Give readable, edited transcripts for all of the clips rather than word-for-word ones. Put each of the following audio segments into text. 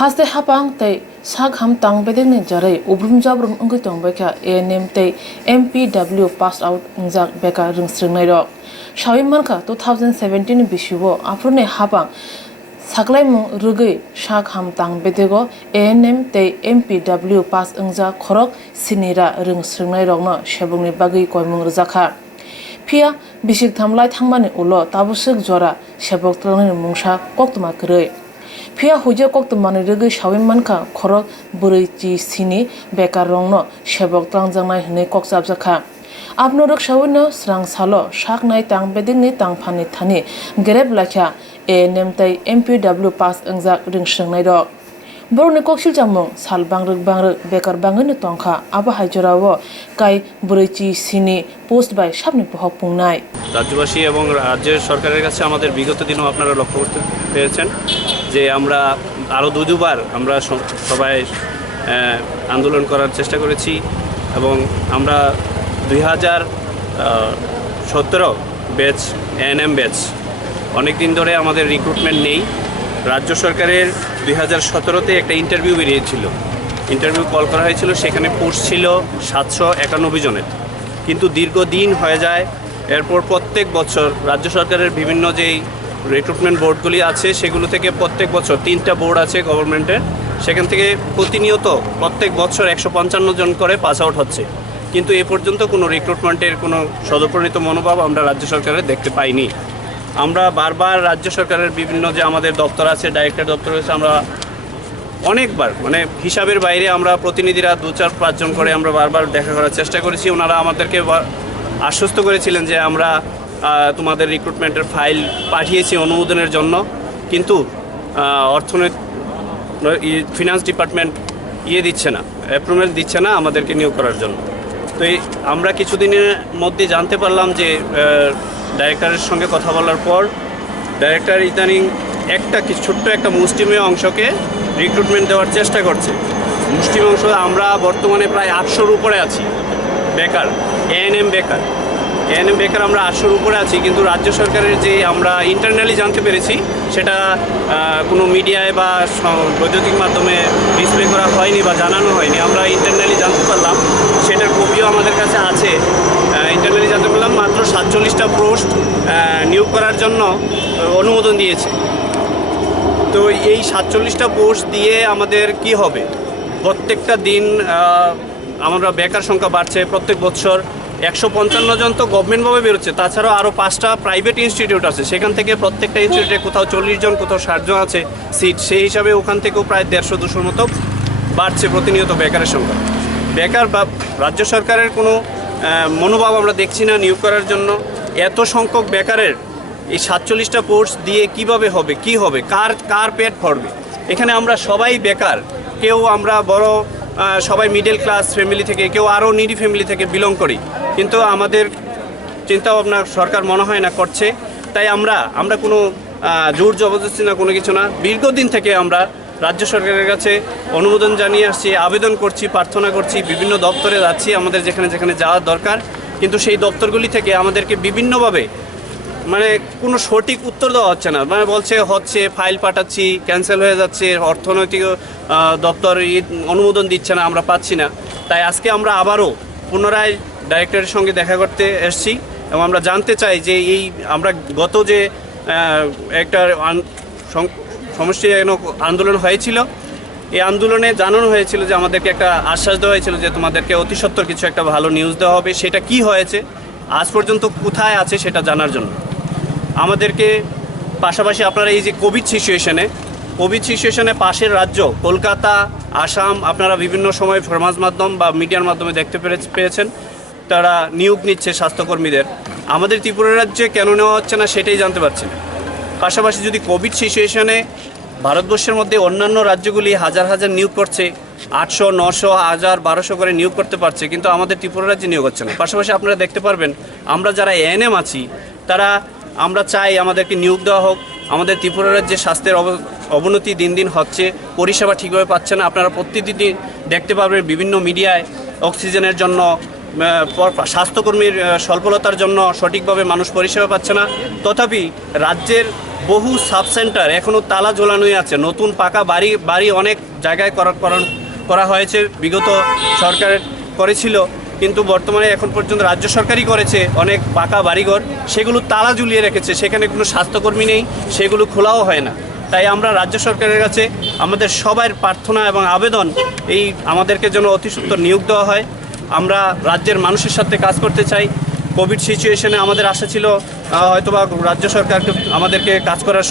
Haste hapang tei sak ham tang bedeng ni jarai ubrum jabrum ungki tong beka ANM tei MPW passed out ungjak beka ringsringnai rok shawi manka 2017 bisiwo aprone hapang saklai mung rugui sak ham tang bedego ANM tei MPW pass ungjak khorok sinira ringsringnai rok no sebungni bagui koimung rjakha Pia bisik thamlai thangmani ulo tabusuk jora sebok tlangni mungsa koktuma krei Pia huje koktuma ni rugui shawi manka khorok burui chi sini bekar rongno sebok tlangjangnai hne kokjabjakha Apno rok shawino srang salo sak nai tang beding ni tang phani thani grab lakha ANM tei MPW pass ungjak ringsringnai rok Boroni koksil jamung sal bangruk bekar bangani tongkha abo haijorao kai bureichi sini post by সামনে বহক পুংনাই রাজ্যবাসী এবং রাজ্যের সরকারের কাছে আমাদের বিগত দিনও আপনারা লক্ষ্য করতে পেরেছেন যে আমরা আরও দুবার আমরা সবাই আন্দোলন করার চেষ্টা করেছি এবং আমরা 2017 ব্যাচ এএনএম ব্যাচ অনেক দিন ধরে আমাদের রিক্রুটমেন্ট নেই রাজ্য সরকারের 2017তে একটা ইন্টারভিউ বেরিয়েছিল ইন্টারভিউ কল করা হয়েছিল সেখানে পোস্ট ছিল 791 জনের কিন্তু দীর্ঘদিন হয়ে যায় এরপর প্রত্যেক বছর রাজ্য সরকারের বিভিন্ন যেই রিক্রুটমেন্ট বোর্ডগুলি আছে সেগুলো থেকে প্রত্যেক বছর 3টা বোর্ড আছে গভর্নমেন্টের সেখান থেকে প্রতিনিয়ত প্রত্যেক বছর 155 জন করে পাস আউট হচ্ছে কিন্তু এ পর্যন্ত কোনো রিক্রুটমেন্টের কোনো সদপ্রণীত মনোভাব আমরা রাজ্য সরকারের দেখতে পাইনি আমরা বারবার রাজ্য সরকারের বিভিন্ন যে আমাদের দপ্তর আছে ডাইরেক্টর দপ্তর আছে আমরা অনেকবার মানে হিসাবের বাইরে আমরা প্রতিনিধিরা 2-4-5 জন করে আমরা বারবার দেখা করার চেষ্টা করেছি ওনারা আমাদেরকে আশ্বস্ত করেছিলেন যে আমরা তোমাদের রিক্রুটমেন্টের ফাইল পাঠিয়েছি অনুমোদনের জন্য কিন্তু অর্থনৈতিক ফিনান্স ডিপার্টমেন্ট দিচ্ছে না অ্যাপ্রুভাল দিচ্ছে না আমাদেরকে নিয়োগ করার জন্য তো আমরা কিছুদিনের মধ্যে জানতে পারলাম যে ডাইরেক্টরের সঙ্গে কথা বলার পর ডাইরেক্টর ইদানিং ছোট্ট একটা মুষ্টিমেয় অংশকে রিক্রুটমেন্ট দেওয়ার চেষ্টা করছে মুষ্টিমেয় অংশ আমরা বর্তমানে প্রায় 800-র উপরে আছি বেকার এএনএম বেকার আমরা 800-র উপরে আছি কিন্তু রাজ্য সরকারের যে আমরা ইন্টারনালি জানতে পেরেছি সেটা কোনো মিডিয়ায় বা বৈদ্যুতিক মাধ্যমে ডিসপ্লে করা হয়নি বা জানানো হয়নি আমরা ইন্টারনালি জানতে পারলাম সেটার কপিও আমাদের কাছে আছে ইন্টারনালি জানতে পারলাম মাত্র 47টা পোস্ট নিয়োগ করার জন্য অনুমোদন দিয়েছে তো এই 47টা পোস্ট দিয়ে আমাদের কি হবে প্রত্যেকটা দিন আমরা বেকার সংখ্যা বাড়ছে প্রত্যেক বছর 155 জন তো গভর্নমেন্টভাবে বেরোচ্ছে তাছাড়াও আরও 5টা প্রাইভেট ইনস্টিটিউট আছে সেখান থেকে প্রত্যেকটা ইনস্টিটিউটে কোথাও 40 জন কোথাও 60 জন আছে সিট সেই হিসাবে ওখান থেকেও প্রায় 150-200 মতো বাড়ছে প্রতিনিয়ত বেকারের সংখ্যা বেকার বা রাজ্য সরকারের কোনো মনোভাব আমরা দেখছি না নিয়োগ করার জন্য এত সংখ্যক বেকারের এই 47টা পোস্ট দিয়ে কিভাবে হবে কি হবে কার পেট ভরবে এখানে আমরা সবাই বেকার কেউ আমরা বড় সবাই মিডল ক্লাস ফ্যামিলি থেকে কেউ আরও নিডি ফ্যামিলি থেকে বিলং করি কিন্তু আমাদের চিন্তা ভাবনা সরকার মনে হয় না করছে তাই আমরা কোনো জোর জবরদস্তি না কোনো কিছু না দীর্ঘদিন থেকে আমরা রাজ্য সরকারের কাছে অনুমোদন জানিয়ে আসছি আবেদন করছি প্রার্থনা করছি বিভিন্ন দপ্তরে যাচ্ছি আমাদের যেখানে যাওয়ার দরকার কিন্তু সেই দপ্তরগুলি থেকে আমাদেরকে বিভিন্নভাবে মানে কোনো সঠিক উত্তর দেওয়া হচ্ছে না মানে হচ্ছে ফাইল পাঠাচ্ছি ক্যান্সেল হয়ে যাচ্ছে অর্থনৈতিক দপ্তর অনুমোদন দিচ্ছে না আমরা পাচ্ছি না তাই আজকে আমরা আবারও পুনরায় ডাইরেক্টরের সঙ্গে দেখা করতে এসেছি এবং আমরা জানতে চাই যে এই আমরা গত যে একটা সমষ্টি আন্দোলন হয়েছিল এই আন্দোলনে জানানো হয়েছিল যে আমাদেরকে একটা আশ্বাস দেওয়া হয়েছিল যে তোমাদেরকে অতি সত্বর কিছু একটা ভালো নিউজ দেওয়া হবে সেটা কি হয়েছে আজ পর্যন্ত কোথায় আছে সেটা জানার জন্য আমাদেরকে পাশাপাশি আপনারা এই যে কোভিড সিচুয়েশনে পাশের রাজ্য কলকাতা আসাম আপনারা বিভিন্ন সময় সমাজ মাধ্যম বা মিডিয়ার মাধ্যমে দেখতে পেরেছেন তারা নিয়োগ নিচ্ছে স্বাস্থ্যকর্মীদের আমাদের ত্রিপুরা রাজ্যে কেন নেওয়া হচ্ছে না সেটাই জানতে পারছি না পাশাপাশি যদি কোভিড সিচুয়েশনে ভারতবর্ষের মধ্যে অন্যান্য রাজ্যগুলি হাজার নিয়োগ করছে 800, 900, 1000, 1200 করে নিয়োগ করতে পারছে কিন্তু আমাদের ত্রিপুরা রাজ্যে নিয়োগ হচ্ছে না পাশাপাশি আপনারা দেখতে পারবেন আমরা যারা এএনএম আছি আমরা চাই আমাদেরকে নিয়োগ দেওয়া হোক আমাদের ত্রিপুরা রাজ্যে স্বাস্থ্যের অবনতি দিন হচ্ছে পরিষেবা ঠিকভাবে পাচ্ছে না আপনারা প্রতিদিন দেখতে পারবেন বিভিন্ন মিডিয়ায় অক্সিজেনের জন্য স্বাস্থ্যকর্মীর স্বল্পতার জন্য সঠিকভাবে মানুষ পরিষেবা পাচ্ছে না। তথাপি রাজ্যের বহু সাব সেন্টার এখনও তালা ঝোলানোই আছে। নতুন পাকা বাড়ি অনেক জায়গায় করা হয়েছে, বিগত সরকার করেছিল, কিন্তু বর্তমানে এখন পর্যন্ত রাজ্য সরকারই করেছে অনেক পাকা বাড়িঘর, সেগুলো তালা ঝুলিয়ে রেখেছে, সেখানে কোনো স্বাস্থ্যকর্মী নেই, সেগুলো খোলাও হয় না। তাই আমরা রাজ্য সরকারের কাছে আমাদের সবার প্রার্থনা এবং আবেদন এই আমাদেরকে যেন অতি সত্বর নিয়োগ দেওয়া হয়। আমরা রাজ্যের মানুষের সাথে কাজ করতে চাই। কোভিড সিচুয়েশনে আমাদের আশা ছিল হয়তোবা রাজ্য সরকারকে আমাদেরকে কাজ করার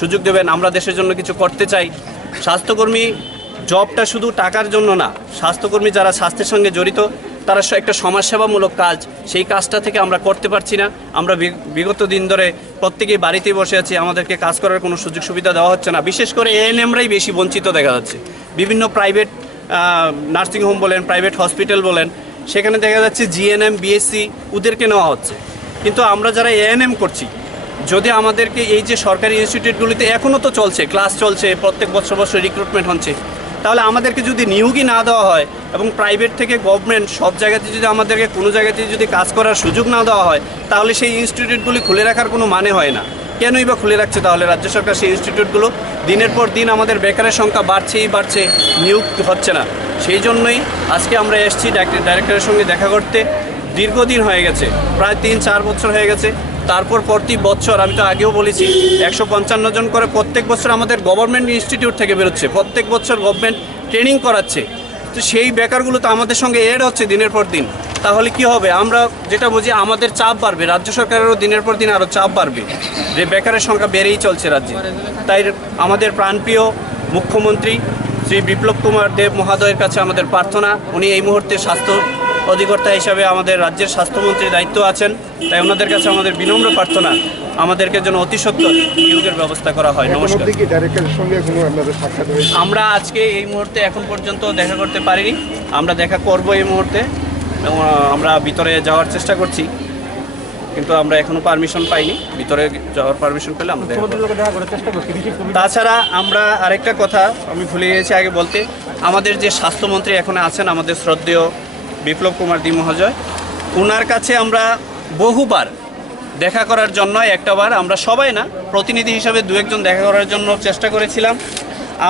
সুযোগ দেবেন। আমরা দেশের জন্য কিছু করতে চাই। স্বাস্থ্যকর্মী জবটা শুধু টাকার জন্য না, স্বাস্থ্যকর্মী যারা স্বাস্থ্যের সঙ্গে জড়িত তারা একটা সমাজসেবামূলক কাজ, সেই কাজটা থেকে আমরা করতে পারছি না। আমরা বিগত দিন ধরে প্রত্যেকেই বাড়িতেই বসে আছি, আমাদেরকে কাজ করার কোনো সুযোগ সুবিধা দেওয়া হচ্ছে না। বিশেষ করে এএনএমরাই বেশি বঞ্চিত দেখা যাচ্ছে। বিভিন্ন প্রাইভেট নার্সিংহোম বলেন, প্রাইভেট হসপিটাল বলেন, সেখানে দেখা যাচ্ছে জিএনএম, বিএসসি ওদেরকে নেওয়া হচ্ছে। কিন্তু আমরা যারা এএনএম করছি, যদি আমাদেরকে এই যে সরকারি ইনস্টিটিউটগুলিতে এখনও তো চলছে, ক্লাস চলছে, প্রত্যেক বছর রিক্রুটমেন্ট হচ্ছে, তাহলে আমাদেরকে যদি নিয়োগই না দেওয়া হয় এবং প্রাইভেট থেকে গভর্নমেন্ট সব জায়গাতে যদি আমাদেরকে কোনো জায়গাতে যদি কাজ করার সুযোগ না দেওয়া হয়, তাহলে সেই ইনস্টিটিউটগুলি খুলে রাখার কোনো মানে হয় না। কেনই বা খুলে রাখছে তাহলে রাজ্য সরকার সেই ইনস্টিটিউটগুলো? দিনের পর দিন আমাদের বেকারের সংখ্যা বাড়ছে, নিয়োগ হচ্ছে না। সেই জন্যই আজকে আমরা এসেছি ডাইরেক্টরের সঙ্গে দেখা করতে। দীর্ঘদিন হয়ে গেছে, প্রায় 3-4 বছর হয়ে গেছে। তারপর প্রতি বছর, আমি তো আগেও বলেছি, 155 জন করে প্রত্যেক বছর আমাদের গভর্নমেন্ট ইনস্টিটিউট থেকে বেরোচ্ছে, প্রত্যেক বছর গভর্নমেন্ট ট্রেনিং করাচ্ছে। তো সেই বেকারগুলো তো আমাদের সঙ্গে এড হচ্ছে দিনের পর দিন। তাহলে কি হবে? আমরা যেটা বুঝি, আমাদের চাপ বাড়বে, রাজ্য সরকারেরও দিনের পর দিন আরও চাপ বাড়বে, যে বেকারের সংখ্যা বেড়েই চলছে রাজ্যে। তাই আমাদের প্রাণপ্রিয় মুখ্যমন্ত্রী শ্রী বিপ্লব কুমার দেব মহোদয়ের কাছে আমাদের প্রার্থনা, উনি এই মুহূর্তে স্বাস্থ্য অধিকর্তা হিসাবে আমাদের রাজ্যের স্বাস্থ্যমন্ত্রীর দায়িত্ব আছেন। তাই ওনাদের কাছে আমাদের বিনম্র প্রার্থনা, আমাদেরকে যেন অতি সত্বর নিয়োগের ব্যবস্থা করা হয়। নমস্কার। আমরা আজকে এই মুহূর্তে এখন পর্যন্ত দেখা করতে পারিনি, আমরা দেখা করব এই মুহূর্তে। আমরা ভিতরে যাওয়ার চেষ্টা করছি, কিন্তু আমরা এখনো পারমিশন পাইনি। ভিতরে যাওয়ার পারমিশন পেলে আমরা দেখা করার চেষ্টা করছি। তাছাড়া আমরা আরেকটা কথা আমি ভুলে গিয়েছি আগে বলতে, আমাদের যে স্বাস্থ্যমন্ত্রী এখন আছেন, আমাদের শ্রদ্ধেয় বিপ্লব কুমার দি মহাশয়, ওনার কাছে আমরা বহুবার দেখা করার জন্য, একটাবার আমরা সবাই না, প্রতিনিধি হিসাবে 2-1 জন দেখা করার জন্য চেষ্টা করেছিলাম।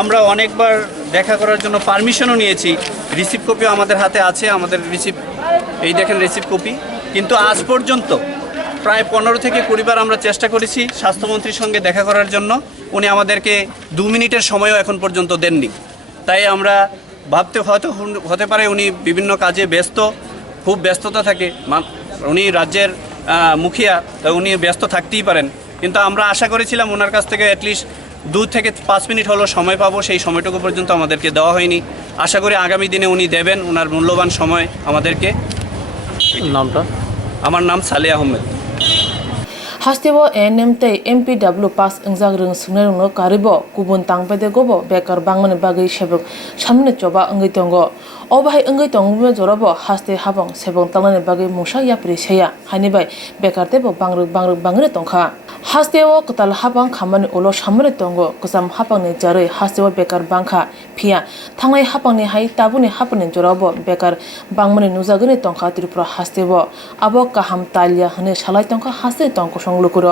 আমরা অনেকবার দেখা করার জন্য পারমিশনও নিয়েছি, রিসিভ কপিও আমাদের হাতে আছে, আমাদের এই দেখেন রিসিভ কপি। কিন্তু আজ পর্যন্ত প্রায় 15 থেকে 20 বার আমরা চেষ্টা করেছি স্বাস্থ্যমন্ত্রীর সঙ্গে দেখা করার জন্য, উনি আমাদেরকে 2 মিনিটের সময়ও এখন পর্যন্ত দেননি। তাই আমরা ভাবতে হতে পারে উনি বিভিন্ন কাজে ব্যস্ত, খুব ব্যস্ততা থাকে, উনি রাজ্যের মুখিয়া, তাই উনি ব্যস্ত থাকতেই পারেন। কিন্তু আমরা আশা করেছিলাম ওনার কাছ থেকে অ্যাটলিস্ট 2 থেকে 5 মিনিট হলো সময় পাবো, সেই সময়টুকু পর্যন্ত আমাদেরকে দেওয়া হয়নি। আশা করি আগামী দিনে উনি দেবেন ওনার মূল্যবান সময় আমাদেরকে। নামটা? আমার নাম সালে আহমেদ। হাস্তেব এএনএম তাই MPW পাস ইংজাক রং সুনে রং কারিব গুবুন তাংবেদে গব বেকার বাংমানি বাগৈ সেবক সামনে চবা অঙ্গৈ তঙ্গ অবাহাই অঙ্গৈ তঙ্গবে জরাব হাস্তে হাবং সেবং তাংলানি বাগৈ মুসা ইয়াপ্রি সেয়া হাইনিবাই বেকার দেব বাংরে তংখা হাস্তেও কতাল হাবাং খামানি ওলো সামনে তঙ্গ কসাম হাপাংনি জারৈ হাস্তেও বেকার বাংখা ফিয়া থাंनाय हापांनि हाय ताबुनि हापानि जराब बेकार बांमनि नुजागनि तंखा त्रिपुरा हास्तेब आबो काहाम तालिया हने सालाय तंखा हास्ते तंको संलुकुर।